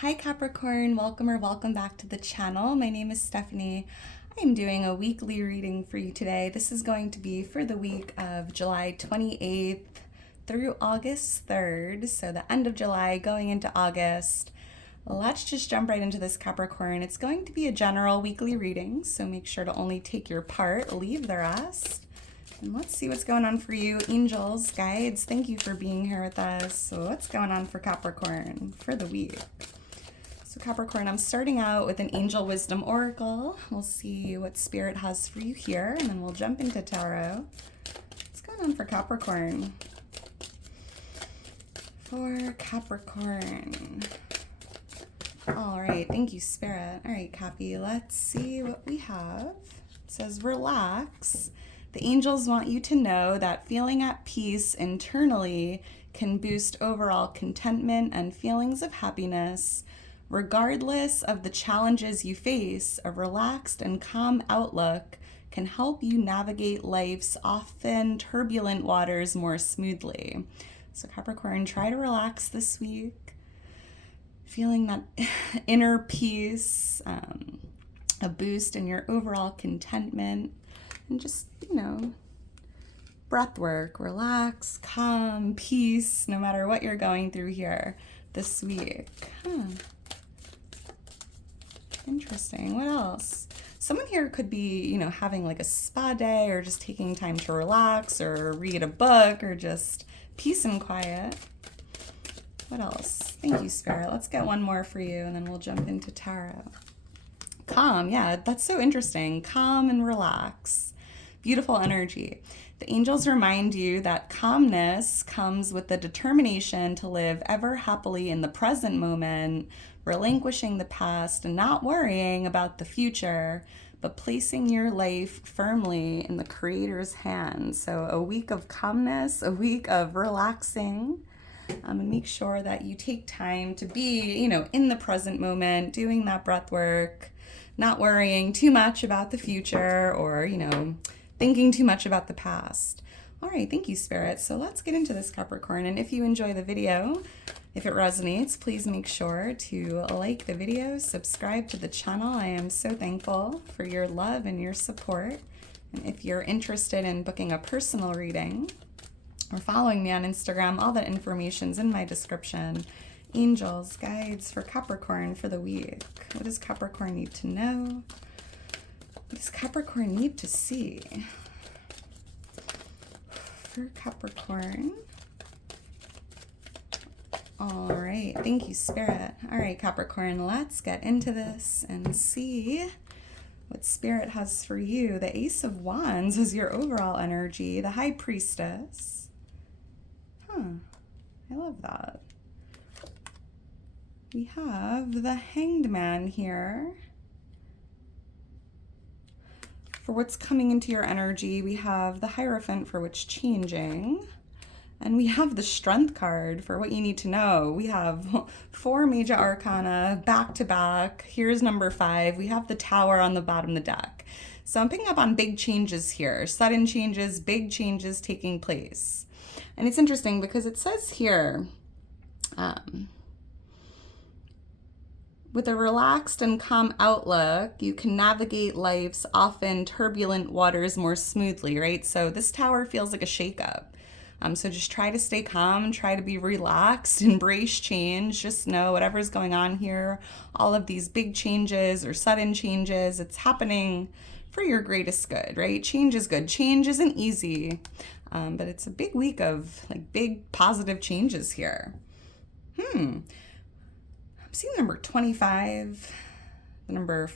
Hi Capricorn, welcome or welcome back to the channel. My name is Stephanie. I'm doing a weekly reading for you today. This is going to be for the week of July 28th through August 3rd, so the end of July going into August. Let's just jump right into this, Capricorn. It's going to be a general weekly reading, so make sure to only take your part, leave the rest. And let's see what's going on for you. Angels, guides, thank you for being here with us. So what's going on for Capricorn for the week? So Capricorn, I'm starting out with an Angel Wisdom Oracle. We'll see what Spirit has for you here, and then we'll jump into Tarot. What's going on for Capricorn? For Capricorn. All right, thank you, Spirit. All right, Cappy, let's see what we have. It says, relax. The angels want you to know that feeling at peace internally can boost overall contentment and feelings of happiness. Regardless of the challenges you face, a relaxed and calm outlook can help you navigate life's often turbulent waters more smoothly. So Capricorn, try to relax this week. Feeling that inner peace, a boost in your overall contentment. And just, breath work, relax, calm, peace, no matter what you're going through here this week. Interesting. What else? Someone here could be, having like a spa day or just taking time to relax or read a book or just peace and quiet. What else? Thank you, Spirit. Let's get one more for you and then we'll jump into Tarot. Calm. Yeah, that's so interesting. Calm and relax. Beautiful energy. The angels remind you that calmness comes with the determination to live ever happily in the present moment, relinquishing the past and not worrying about the future, but placing your life firmly in the Creator's hands. So a week of calmness, a week of relaxing, and make sure that you take time to be, in the present moment, doing that breath work, not worrying too much about the future or, thinking too much about the past. All right, thank you, Spirit. So let's get into this, Capricorn. And if you enjoy the video, if it resonates, please make sure to like the video, subscribe to the channel. I am so thankful for your love and your support. And if you're interested in booking a personal reading or following me on Instagram, all that information's in my description. Angels, guides for Capricorn for the week. What does Capricorn need to know? What does Capricorn need to see? For Capricorn. All right, thank you, Spirit. All right, Capricorn, let's get into this and see what Spirit has for you. The Ace of Wands is your overall energy. The High Priestess. I love that. We have the Hanged Man here. For what's coming into your energy, we have the Hierophant for what's changing. And we have the Strength card for what you need to know. We have 4 major arcana back to back. Here's number 5. We have the Tower on the bottom of the deck. So I'm picking up on big changes here. Sudden changes, big changes taking place. And it's interesting because it says here, with a relaxed and calm outlook, you can navigate life's often turbulent waters more smoothly, right? So this tower feels like a shakeup. So just try to stay calm, try to be relaxed, embrace change. Just know whatever's going on here, all of these big changes or sudden changes, it's happening for your greatest good, right? Change is good. Change isn't easy, but it's a big week of like big positive changes here. I'm seeing number 25, the number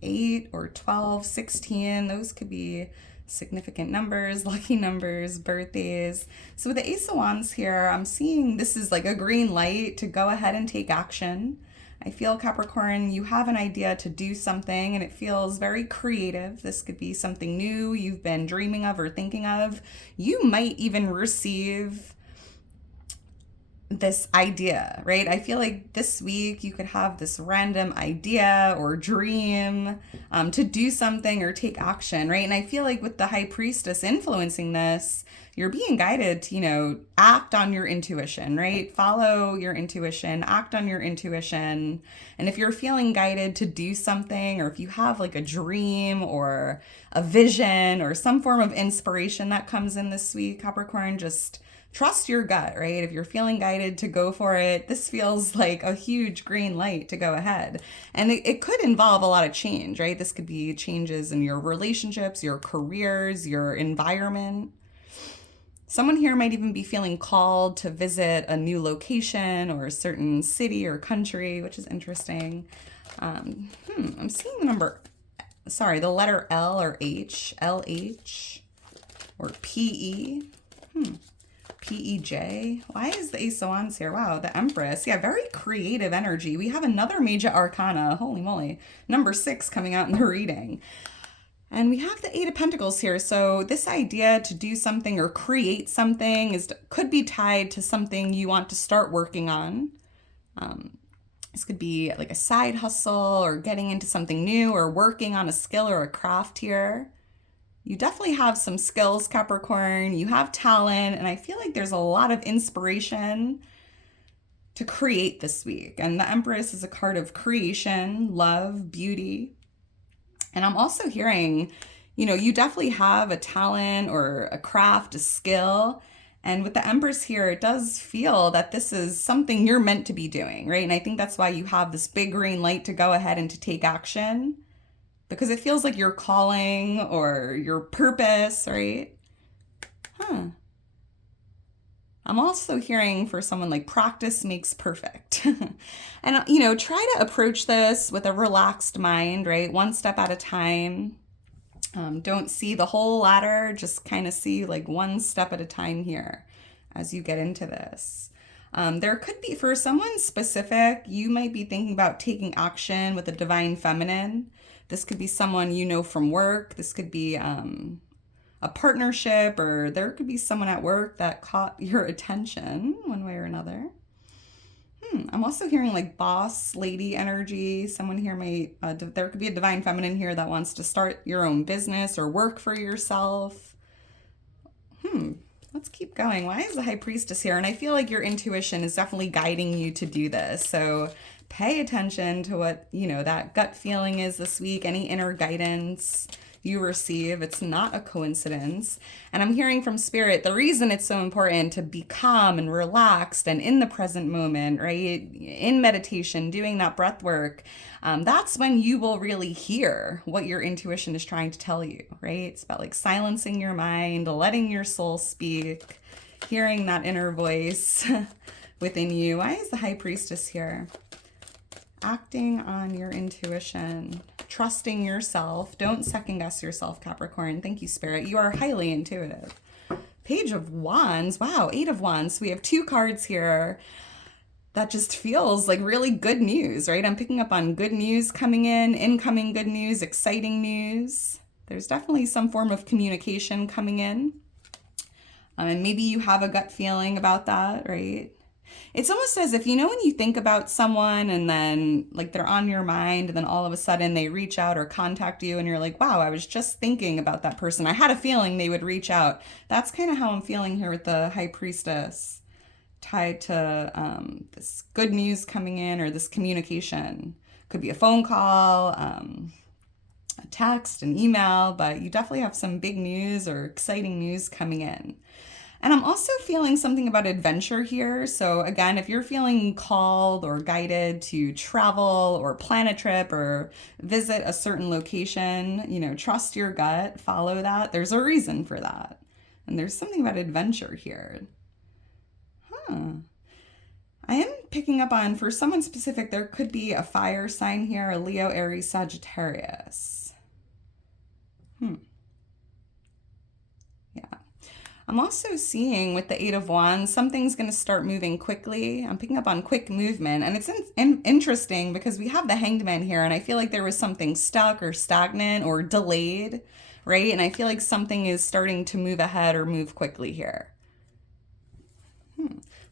8 or 12, 16. Those could be significant numbers, lucky numbers, birthdays. So with the Ace of Wands here, I'm seeing this is like a green light to go ahead and take action. I feel, Capricorn, you have an idea to do something and it feels very creative. This could be something new you've been dreaming of or thinking of. You might even receive this idea, right? I feel like this week you could have this random idea or dream to do something or take action, right? And I feel like with the high priestess influencing this, you're being guided to, act on your intuition, right? Follow your intuition, act on your intuition. And if you're feeling guided to do something, or if you have like a dream or a vision or some form of inspiration that comes in this week, Capricorn, just trust your gut, right? If you're feeling guided to go for it, this feels like a huge green light to go ahead. And it could involve a lot of change, right? This could be changes in your relationships, your careers, your environment. Someone here might even be feeling called to visit a new location or a certain city or country, which is interesting. I'm seeing the letter L or H, LH, or PE. PEJ. Why is the Ace of Wands here? Wow, the Empress. Yeah, very creative energy. We have another major arcana, holy moly, number 6 coming out in the reading. And we have the Eight of Pentacles here. So this idea to do something or create something could be tied to something you want to start working on. This could be like a side hustle or getting into something new or working on a skill or a craft here. You definitely have some skills, Capricorn. You have talent, and I feel like there's a lot of inspiration to create this week. And the Empress is a card of creation, love, beauty. And I'm also hearing, you definitely have a talent or a craft, a skill. And with the Empress here, it does feel that this is something you're meant to be doing, right? And I think that's why you have this big green light to go ahead and to take action. Because it feels like your calling or your purpose, right? I'm also hearing for someone like practice makes perfect. And, try to approach this with a relaxed mind, right? One step at a time. Don't see the whole ladder, just kind of see like one step at a time here as you get into this. There could be, for someone specific, you might be thinking about taking action with the divine feminine. This could be someone from work. This could be a partnership, or there could be someone at work that caught your attention one way or another. I'm also hearing like boss lady energy. Someone here there could be a divine feminine here that wants to start your own business or work for yourself. Let's keep going. Why is the High Priestess here? And I feel like your intuition is definitely guiding you to do this. So pay attention to what, that gut feeling is this week, any inner guidance you receive. It's not a coincidence. And I'm hearing from Spirit, the reason it's so important to be calm and relaxed and in the present moment, right? In meditation, doing that breath work, that's when you will really hear what your intuition is trying to tell you, right? It's about like silencing your mind, letting your soul speak, hearing that inner voice within you. Why is the High Priestess here? Acting on your intuition, trusting yourself. Don't second guess yourself, Capricorn. Thank you, Spirit. You are highly intuitive. Page of Wands. Wow, 8 of Wands. So we have 2 cards here. That just feels like really good news, right? I'm picking up on good news coming in, incoming good news, exciting news. There's definitely some form of communication coming in. And maybe you have a gut feeling about that, right? It's almost as if, when you think about someone and then like they're on your mind and then all of a sudden they reach out or contact you and you're like, wow, I was just thinking about that person. I had a feeling they would reach out. That's kind of how I'm feeling here with the High Priestess, tied to this good news coming in or this communication. Could be a phone call, a text, an email, but you definitely have some big news or exciting news coming in. And I'm also feeling something about adventure here. So again, if you're feeling called or guided to travel or plan a trip or visit a certain location, trust your gut, follow that. There's a reason for that. And there's something about adventure here. I am picking up on, for someone specific, there could be a fire sign here, a Leo, Aries, Sagittarius. Yeah. I'm also seeing with the 8 of Wands, something's going to start moving quickly. I'm picking up on quick movement. And it's interesting because we have the Hanged Man here, and I feel like there was something stuck or stagnant or delayed, right? And I feel like something is starting to move ahead or move quickly here.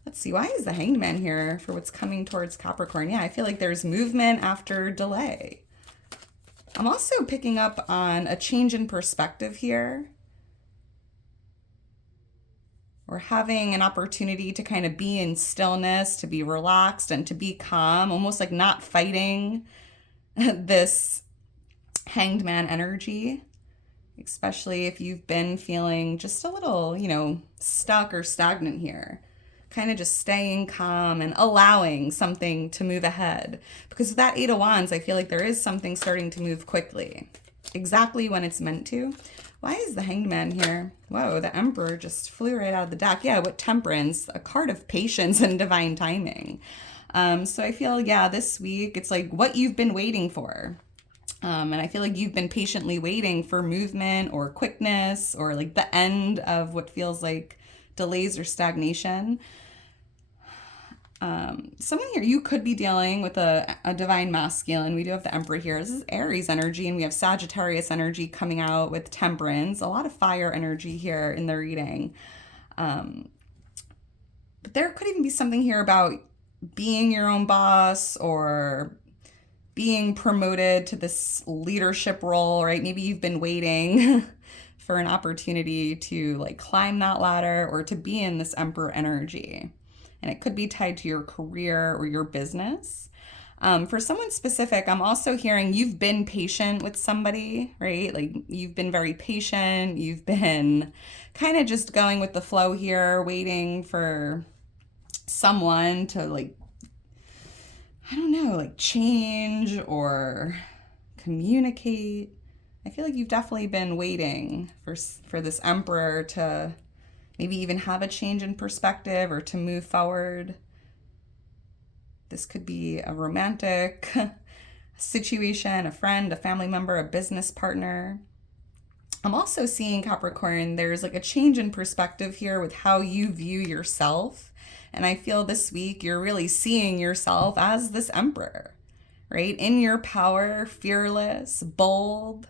Let's see, why is the Hanged Man here for what's coming towards Capricorn? Yeah, I feel like there's movement after delay. I'm also picking up on a change in perspective here. Or having an opportunity to kind of be in stillness, to be relaxed and to be calm, almost like not fighting this Hanged Man energy. Especially if you've been feeling just a little, stuck or stagnant here. Kind of just staying calm and allowing something to move ahead. Because with that Eight of Wands, I feel like there is something starting to move quickly. Exactly when it's meant to. Why is the Hanged Man here? Whoa, the Emperor just flew right out of the deck. Yeah, with Temperance, a card of patience and divine timing. So I feel, this week, it's like what you've been waiting for. And I feel like you've been patiently waiting for movement or quickness or like the end of what feels like delays or stagnation. Someone here, you could be dealing with a divine masculine. We do have the Emperor here. This is Aries energy, and we have Sagittarius energy coming out with Temperance. A lot of fire energy here in the reading. But there could even be something here about being your own boss or being promoted to this leadership role, right? Maybe you've been waiting for an opportunity to like climb that ladder or to be in this Emperor energy. And it could be tied to your career or your business. For someone specific, I'm also hearing you've been patient with somebody, right? Like you've been very patient. You've been kind of just going with the flow here, waiting for someone to like, I don't know, like change or communicate. I feel like you've definitely been waiting for this Emperor to maybe even have a change in perspective or to move forward. This could be a romantic situation, a friend, a family member, a business partner. I'm also seeing, Capricorn, there's like a change in perspective here with how you view yourself. And I feel this week you're really seeing yourself as this Emperor, right? In your power, fearless, bold,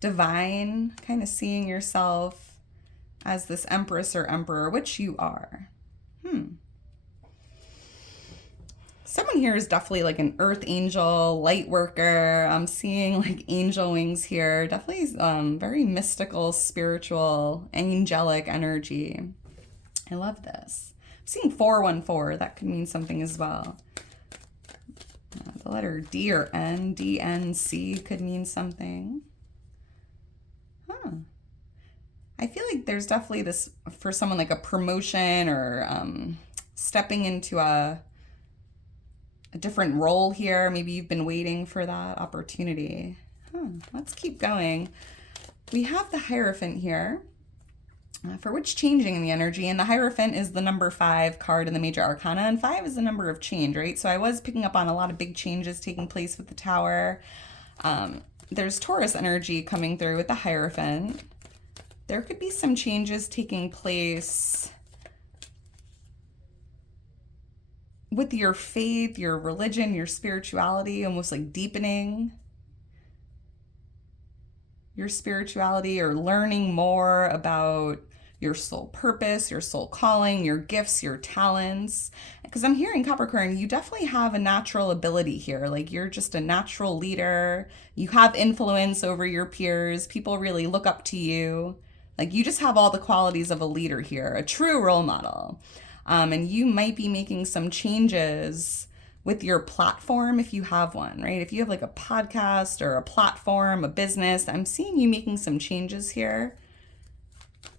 divine, kind of seeing yourself as this Empress or Emperor, which you are. Someone here is definitely like an earth angel, light worker. I'm seeing like angel wings here. Definitely very mystical, spiritual, angelic energy. I love this. I'm seeing 414. That could mean something as well. The letter D or N, DNC could mean something. I feel like there's definitely this, for someone, like a promotion or stepping into a different role here. Maybe you've been waiting for that opportunity. Let's keep going. We have the Hierophant here, for which changing in the energy. And the Hierophant is the number 5 card in the Major Arcana. And 5 is the number of change, right? So I was picking up on a lot of big changes taking place with the Tower. There's Taurus energy coming through with the Hierophant. There could be some changes taking place with your faith, your religion, your spirituality, almost like deepening your spirituality or learning more about your soul purpose, your soul calling, your gifts, your talents. Because I'm hearing, Capricorn, you definitely have a natural ability here. Like you're just a natural leader. You have influence over your peers. People really look up to you. Like you just have all the qualities of a leader here, a true role model. And you might be making some changes with your platform if you have one, right? If you have like a podcast or a platform, a business, I'm seeing you making some changes here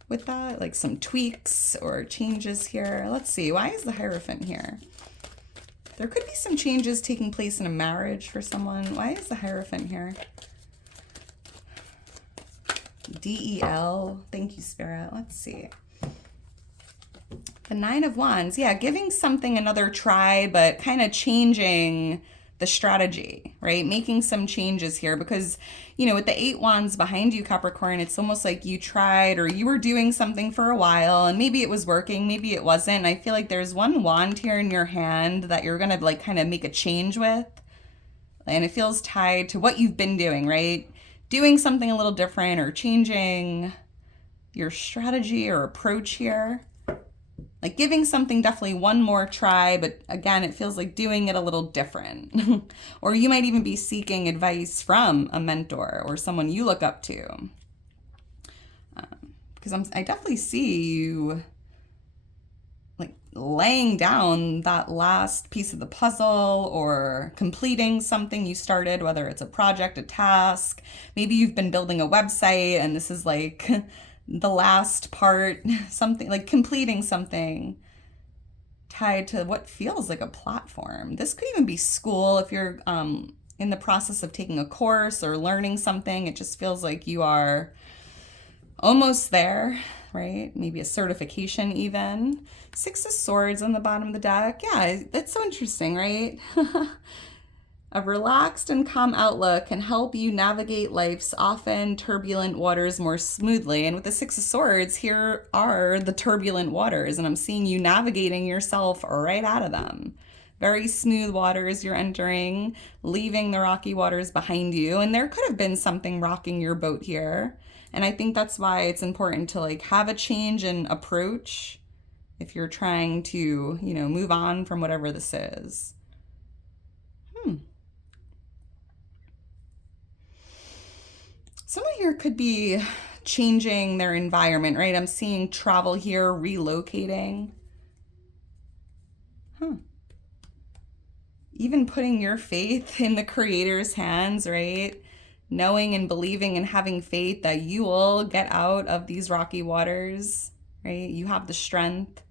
with that, like some tweaks or changes here. Let's see, why is the Hierophant here? There could be some changes taking place in a marriage for someone. Why is the Hierophant here? DEL. Thank you, Spirit. Let's see. The 9 of Wands. Yeah, giving something another try, but kind of changing the strategy, right? Making some changes here because, with the 8 wands behind you, Capricorn, it's almost like you tried or you were doing something for a while and maybe it was working, maybe it wasn't. And I feel like there's one wand here in your hand that you're going to like kind of make a change with. And it feels tied to what you've been doing, right? Doing something a little different or changing your strategy or approach here. like giving something definitely one more try, but again, it feels like doing it a little different. Or you might even be seeking advice from a mentor or someone you look up to. Because I definitely see you like laying down that last piece of the puzzle or completing something you started, whether it's a project, a task. Maybe you've been building a website and this is like the last part, something like completing something tied to what feels like a platform. This could even be school if you're in the process of taking a course or learning something. It just feels like you are almost there, right? Maybe a certification even. Six of Swords on the bottom of the deck. Yeah, that's so interesting, right? A relaxed and calm outlook can help you navigate life's often turbulent waters more smoothly. And with the Six of Swords, here are the turbulent waters, and I'm seeing you navigating yourself right out of them. Very smooth waters you're entering, leaving the rocky waters behind you. And there could have been something rocking your boat here. And I think that's why it's important to like have a change in approach if you're trying to, move on from whatever this is. Someone here could be changing their environment, right? I'm seeing travel here, relocating. Even putting your faith in the Creator's hands, right? Knowing and believing and having faith that you will get out of these rocky waters, right? You have the strength,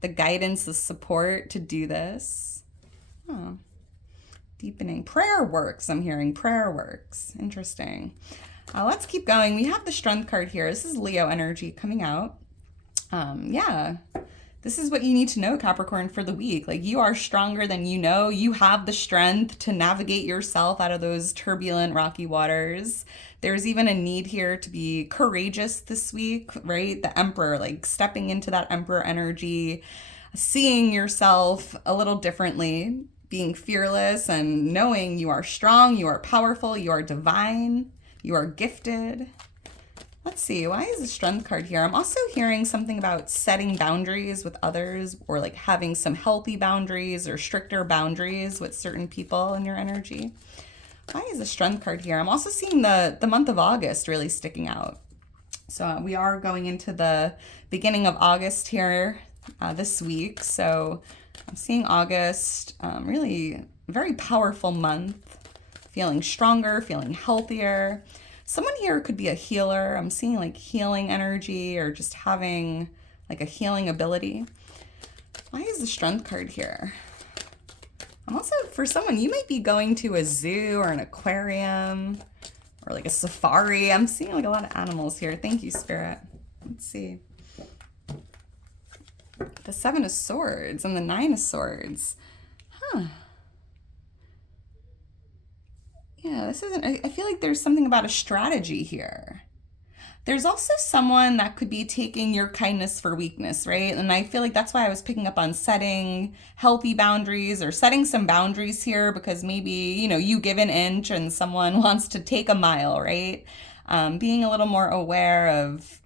the guidance, the support to do this. Deepening. Prayer works, I'm hearing. Prayer works. Interesting. Let's keep going. We have the Strength card here. This is Leo energy coming out. This is what you need to know, Capricorn, for the week. Like, you are stronger than you know. You have the strength to navigate yourself out of those turbulent, rocky waters. There's even a need here to be courageous this week, right? The Emperor, like stepping into that Emperor energy, seeing yourself a little differently, being fearless and knowing you are strong, you are powerful, you are divine, you are gifted. Let's see, why is the Strength card here? I'm also hearing something about setting boundaries with others or like having some healthy boundaries or stricter boundaries with certain people in your energy. Why is the Strength card here? I'm also seeing the month of August really sticking out. So we are going into the beginning of August here this week. So I'm seeing August, really very powerful month, feeling stronger, feeling healthier. Someone here could be a healer. I'm seeing like healing energy or just having like a healing ability. Why is the Strength card here? I'm also, for someone, you might be going to a zoo or an aquarium or like a safari. I'm seeing like a lot of animals here. Thank you, Spirit. Let's see. The Seven of Swords and the Nine of Swords. Yeah, this isn't, I feel like there's something about a strategy here. There's also someone that could be taking your kindness for weakness, right? And I feel like that's why I was picking up on setting healthy boundaries or setting some boundaries here, because maybe, you give an inch and someone wants to take a mile, right? Being a little more aware of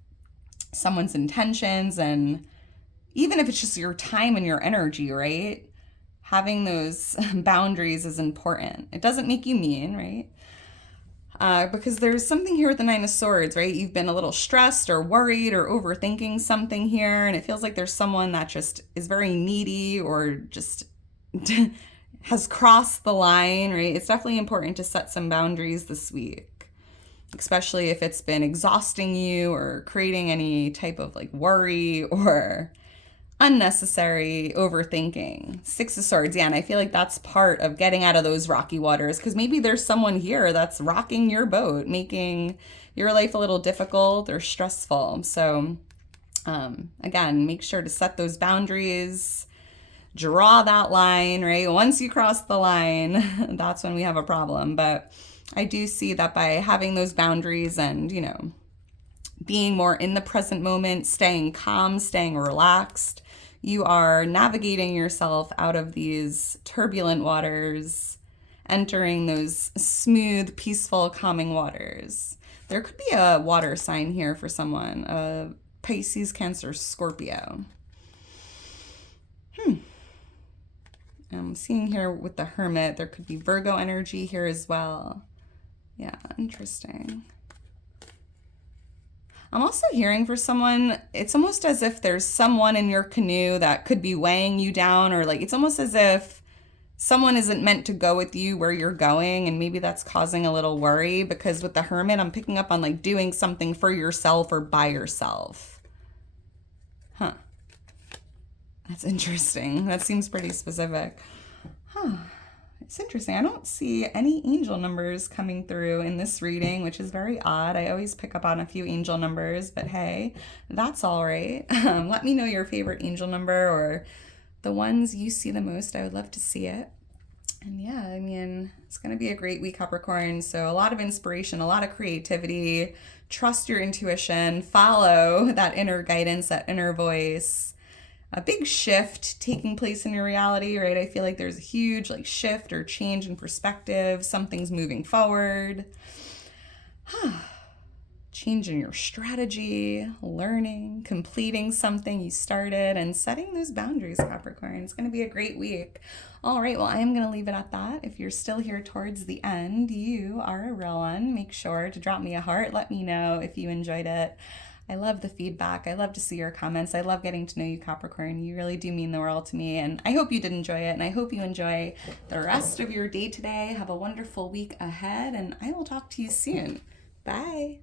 someone's intentions, and even if it's just your time and your energy, right? Having those boundaries is important. It doesn't make you mean, right? Because there's something here with the Nine of Swords, right? You've been a little stressed or worried or overthinking something here, and it feels like there's someone that just is very needy or just has crossed the line, right? It's definitely important to set some boundaries this week, especially if it's been exhausting you or creating any type of like worry or unnecessary overthinking. Six of Swords, yeah, and I feel like that's part of getting out of those rocky waters, because maybe there's someone here that's rocking your boat, making your life a little difficult or stressful. So again, make sure to set those boundaries, draw that line, right? Once you cross the line, that's when we have a problem. But I do see that by having those boundaries and, being more in the present moment, staying calm, staying relaxed, you are navigating yourself out of these turbulent waters, entering those smooth, peaceful, calming waters. There could be a water sign here for someone, Pisces, Cancer, Scorpio. I'm seeing here with the Hermit, there could be Virgo energy here as well. Yeah, interesting. I'm also hearing for someone, it's almost as if there's someone in your canoe that could be weighing you down, or like it's almost as if someone isn't meant to go with you where you're going, and maybe that's causing a little worry, because with the Hermit, I'm picking up on like doing something for yourself or by yourself. Huh. That's interesting. That seems pretty specific. Huh. It's interesting. I don't see any angel numbers coming through in this reading, which is very odd. I always pick up on a few angel numbers, but hey, that's all right. Let me know your favorite angel number or the ones you see the most. I would love to see it. And yeah, I mean, it's going to be a great week, Capricorn. So a lot of inspiration, a lot of creativity. Trust your intuition. Follow that inner guidance, that inner voice. A big shift taking place in your reality, right? I feel like there's a huge like shift or change in perspective. Something's moving forward. Changing your strategy, learning, completing something you started, and setting those boundaries, Capricorn. It's going to be a great week. All right, well, I am going to leave it at that. If you're still here towards the end, you are a real one. Make sure to drop me a heart. Let me know if you enjoyed it. I love the feedback. I love to see your comments. I love getting to know you, Capricorn. You really do mean the world to me, and I hope you did enjoy it, and I hope you enjoy the rest of your day today. Have a wonderful week ahead, and I will talk to you soon. Bye.